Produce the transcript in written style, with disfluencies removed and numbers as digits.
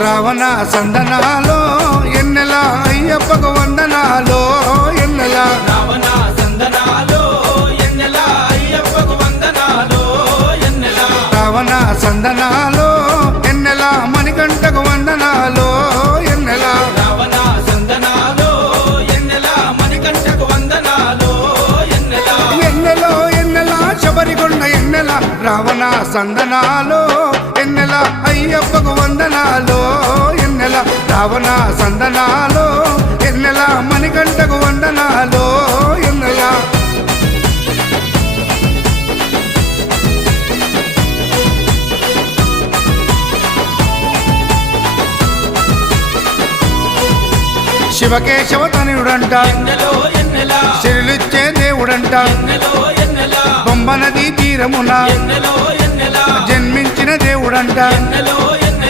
రావణ సందనాలో ఎన్నెల అయ్యప్పకు వందనాలో ఎన్నెల రావణ సందనాలో ఎన్నెల అయ్యప్పకు వందనాలో ఎన్నెల రావణ సందనాలో ఎన్నెల మణికంఠకు వందనాలో ఎన్నెల రావణ సందనాలో ఎన్నెల మణికంఠకు వందనాలో ఎన్నెల ఎన్నెలో ఎన్నెల శబరికొండ ఎన్నెల రావణ సందనాలో ఎన్నెల అయ్యప్పకు వందనాలో ఎన్నెల రావణ సందనాలో ఎన్నెల మణికంఠకు వందనాలో ఎన్నెల శివకేశవ తనయుడంట ఎన్నెలో ఎన్నెల శిరులిచ్చే దేవుడంట ఎన్నెలో ఎన్నెల బొమ్మ నదీ తీరమున ఎన్నెలో ఎన్నెల జన్మించిన దేవుడంట ఎన్నెలో